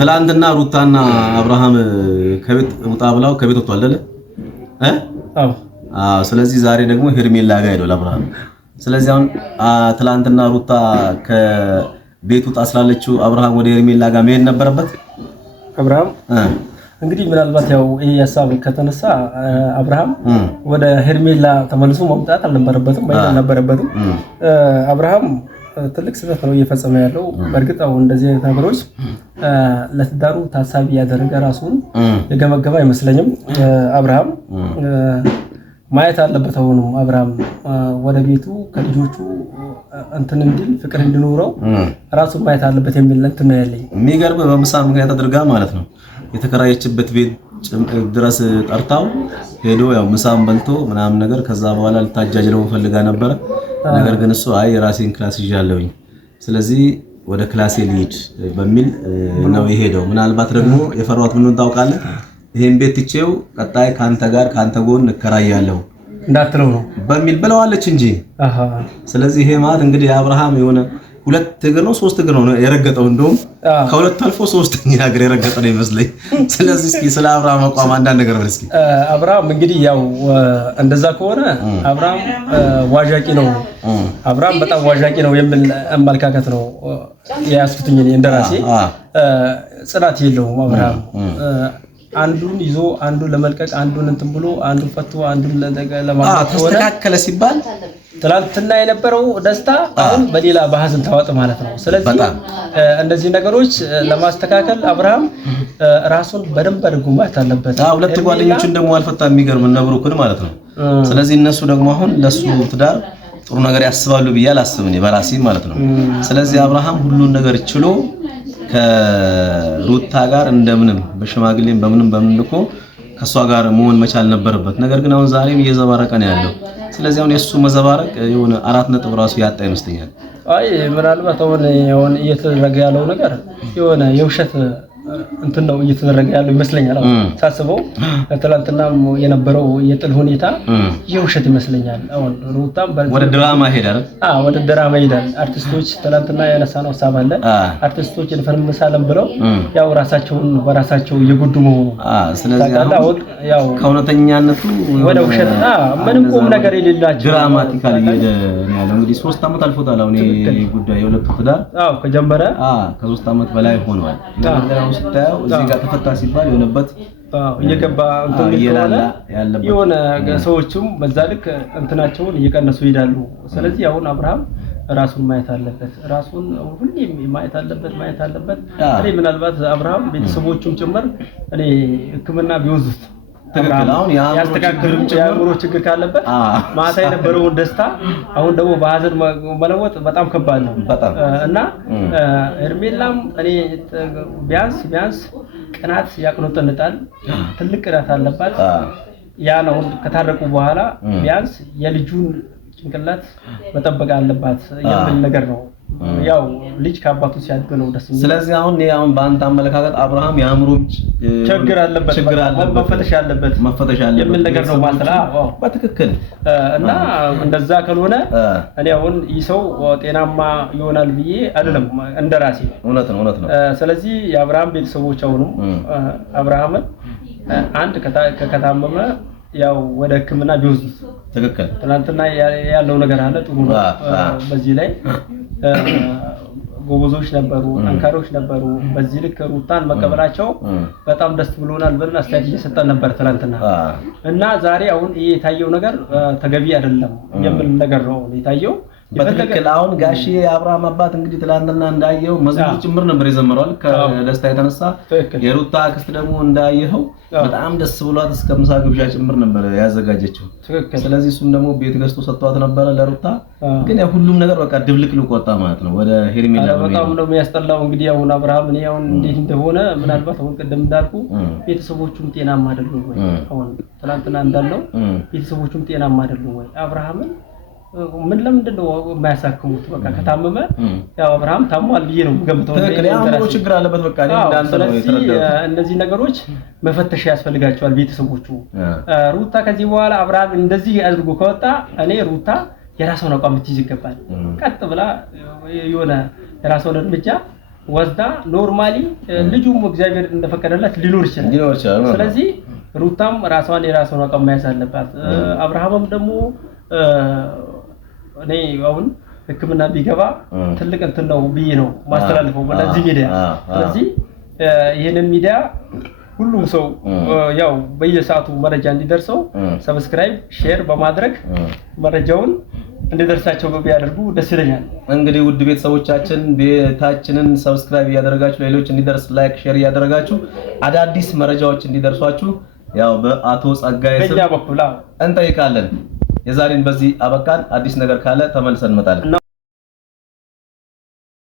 ትላንትና ሩታና አብርሃም ከቤት ወጣ ብለው ከቤት ወጥቷል አይደል? ስለዚህ ዛሬ ደግሞ ሄርሜላ ጋር ሄዷል አብርሃም። ስለዚህ አሁን ትላንትና ሩታ ከቤት ወጣ ስላለችው አብርሃም ወደ ሄርሜላ ጋር መሄድ ነበረበት። አብርሃም እንግዲህ ምናልባት ያው ይሄ ሐሳብ ከተነሳ አብርሃም ወደ ሄርሜላ ተመልሶ መምጣት አልነበረበትም አብርሃም ትልቅ ስህተት ነው እየፈጸመ ያለው። በእርግጥ አሁን እንደዚህ አይነት ነገሮች ለትዳሩ ታሳቢ ያደረገ ራሱን የገመገመ አይመስለኝም። አብርሃም ማየት አለበት። አሁንም አብርሃም ወደ ቤቱ ከልጆቹ እንትን እንዲል ፍቅር እንዲኖረው ራሱን ማየት አለበት የሚል እንትን ነው ያለኝ። የሚገርም በምሳ ምክንያት አድርጋ ማለት ነው የተከራየችበት ቤት ድረስ ጠርታው ሄዶ ያው ምሳም በልቶ ምናምን ነገር ከዛ በኋላ ልታጃጅለው ፈልጋ ነበር። ነገር ግን እሱ አይ የራሴን ክላስ ይዣለሁኝ ስለዚህ ወደ ክላሴ ልሂድ በሚል ነው የሄደው። ምናልባት ደግሞ የፈሯት ምን ታውቃለህ? ይሄን ቤት ትቼው ቀጣይ ካንተ ጎን እከራያለሁ እንዳትለው ነው በሚል ብለዋለች እንጂ ስለዚህ ይሄ ማለት እንግዲህ አብርሃም የሆነ ሁለት እግር ነው ሶስት እግር ነው የረገጠው። እንደውም ከሁለት አልፎ ሶስተኛ እግር የረገጠ ነው ይመስለኝ። ስለዚህ እስኪ ስለ አብርሃም አቋም አንዳንድ ነገር በል እስኪ። አብርሃም እንግዲህ ያው እንደዛ ከሆነ አብርሃም ዋዣቂ ነው፣ አብርሃም በጣም ዋዣቂ ነው የሚል አመለካከት ነው ያስኩትኝ እኔ እንደራሴ። ጽናት የለውም አብርሃም። አንዱን ይዞ አንዱን ለመልቀቅ አንዱን እንትን ብሎ አንዱን ፈቶ አንዱን ለማለት ተስተካከለ ሲባል ትላንትና የነበረው ደስታ አሁን በሌላ በሐዘን ታወጥ ማለት ነው። ስለዚህ እንደዚህ ነገሮች ለማስተካከል አብርሃም ራሱን በደንብ አድርጎ ማየት አለበት። ሁለት ጓደኞችን ደግሞ አልፈታ የሚገርም እና ብሩክን ማለት ነው። ስለዚህ እነሱ ደግሞ አሁን ለሱ ትዳር ጥሩ ነገር ያስባሉ ብዬ አላስብም እኔ በራሴ ማለት ነው። ስለዚህ አብርሃም ሁሉን ነገር ችሎ ከሩታ ጋር እንደምንም በሽማግሌም በምንም ልኮ ከሷ ጋር መሆን መቻል ነበረበት። ነገር ግን አሁን ዛሬም እየዘባረቀ ነው ያለው። ስለዚህ አሁን የሱ መዘባረቅ የሆነ 4 ነጥብ ራሱ ያጣ ይመስለኛል። አይ ምናልባት አሁን እየተደረገ ያለው ነገር የሆነ የውሸት እንትን ነው እየተደረገ ያለው ይመስለኛል። ሳስበው ትላንትና የነበረው የጥል ሁኔታ የውሸት ይመስለኛል። አሁን ሩታም ወደ ድራማ ሄዳል። ወደ ድራማ ሄዳል። አርቲስቶች ትላንትና ያነሳነው ሐሳብ አለ። አርቲስቶች እንፈርምሳለን ብለው ያው ራሳቸውን በራሳቸው እየጎዱ መሆኑ ስለዚህ አሁን ያው ከእውነተኛነቱ ወደ ውሸት ምንም ቁም ነገር የሌላቸው ድራማቲካሊ ሄደ ነው ያለው። እንግዲህ 3 አመት አልፎታል አሁን ጉዳይ የሁለቱ ትዳር ከጀመረ ከ3 አመት በላይ ሆኗል። ስታየው እዚህ ጋር ተፈታ ሲባል የሆነበት እየገባ እንትን ያለበት የሆነ ሰዎችም በዛ ልክ እንትናቸውን እየቀነሱ ይሄዳሉ። ስለዚህ አሁን አብርሃም ራሱን ማየት አለበት፣ ራሱን ሁሌም ማየት አለበት። እኔ ምናልባት አብርሃም ቤተሰቦቹም ጭምር እኔ ሕክምና ቢወስዱት ተገራላውን ያስተካክሉም ጭምሮ ችግር ካለበት ማታ የነበረውን ደስታ አሁን ደግሞ በሐዘን መለወጥ በጣም ከባድ ነው እና ሄርሜላም እኔ ቢያንስ ቅናት ያቅኖጠንጣል። ትልቅ ቅናት አለባት። ያ ነው ከታረቁ በኋላ ቢያንስ የልጁን ጭንቅላት መጠበቅ አለባት የሚል ነገር ነው። ያው ልጅ ከአባቱ ሲያድግ ነው ደስ የሚለው። ስለዚህ አሁን በአንተ አመለካከት አብርሃም የአእምሮ ችግር አለበት መፈተሽ አለበት የሚል ነገር ነው ማለት ነው። በትክክል እና እንደዛ ካልሆነ እኔ አሁን ይህ ሰው ጤናማ ይሆናል ብዬ አይደለም እንደራሴ። እውነት ነው። ስለዚህ የአብርሃም ቤተሰቦች አሁንም አብርሃምን አንድ ከታመመ ያው ወደ ሕክምና ቢወስዱት ትክክል። ትናንትና ያለው ነገር አለ ጥሩ ነው። በዚህ ላይ ጎበዞች ነበሩ፣ ጠንካሮች ነበሩ። በዚህ ልክ ሩታን መቀበላቸው በጣም ደስ ብሎናል ብለን አስተያየት እየሰጠን ነበር ትናንትና እና ዛሬ አሁን ይሄ የታየው ነገር ተገቢ አይደለም የሚል ነገር ነው የታየው። በትክክል አሁን ጋሺ አብርሃም አባት እንግዲህ ትላንትና እንዳየው መዝሙር ጭምር ነበር የዘመረው ከደስታ የተነሳ። የሩታ አክስት ደግሞ እንዳየው በጣም ደስ ብሏት እስከ ምሳ ግብዣ ጭምር ነበር ያዘጋጀችው። ስለዚህ እሱም ደግሞ ቤት ገዝቶ ሰጥቷት ነበር ለሩታ። ግን ያ ሁሉም ነገር በቃ ድብልቅልቅ ወጣ ማለት ነው ወደ ሄርሜላ። በጣም ነው የሚያስጠላው። እንግዲህ አሁን አብርሃም እኔ አሁን እንዴት እንደሆነ ምናልባት አሁን ቀደም እንዳልኩ ቤተሰቦቹም ጤናማ አይደሉም ወይ? አሁን ትላንትና እንዳለው ቤተሰቦቹም ጤናማ አይደሉም ወይ? አብርሃምን ለምንድን ነው የማያሳክሙት? በቃ ከታመመ ያው አብርሃም ታሟል ብዬ ነው የምገምተው። ትክክል ችግር አለበት በቃ እንዳንተ ነው የተረዳው። እነዚህ ነገሮች መፈተሽ ያስፈልጋቸዋል ቤተሰቦቹ። ሩታ ከዚህ በኋላ አብርሃም እንደዚህ አድርጎ ከወጣ እኔ ሩታ የራሷን አቋም ልትይዝ ይገባል። ቀጥ ብላ የሆነ የራሷን እርምጃ ወስዳ ኖርማሊ ልጁም እግዚአብሔር እንደፈቀደላት ሊኖር ይችላል። ስለዚህ ሩታም የራሷን አቋም መያዝ አለባት። አብርሃምም ደግሞ እኔ አሁን ሕክምና ቢገባ ትልቅ እንትን ነው ብዬ ነው ማስተላልፈው በለዚህ ሚዲያ። ስለዚህ ይሄንን ሚዲያ ሁሉም ሰው ያው በየሰዓቱ መረጃ እንዲደርሰው ሰብስክራይብ፣ ሼር በማድረግ መረጃውን እንዲደርሳቸው ቢያደርጉ ደስ ይለኛል። እንግዲህ ውድ ቤተሰቦቻችን ቤታችንን ሰብስክራይብ ያደረጋችሁ ሌሎች እንዲደርስ ላይክ፣ ሼር ያደረጋችሁ አዳዲስ መረጃዎች እንዲደርሷችሁ ያው በአቶ ጸጋዬ ስም እንጠይቃለን። የዛሬን በዚህ አበቃን። አዲስ ነገር ካለ ተመልሰን እንመጣለን።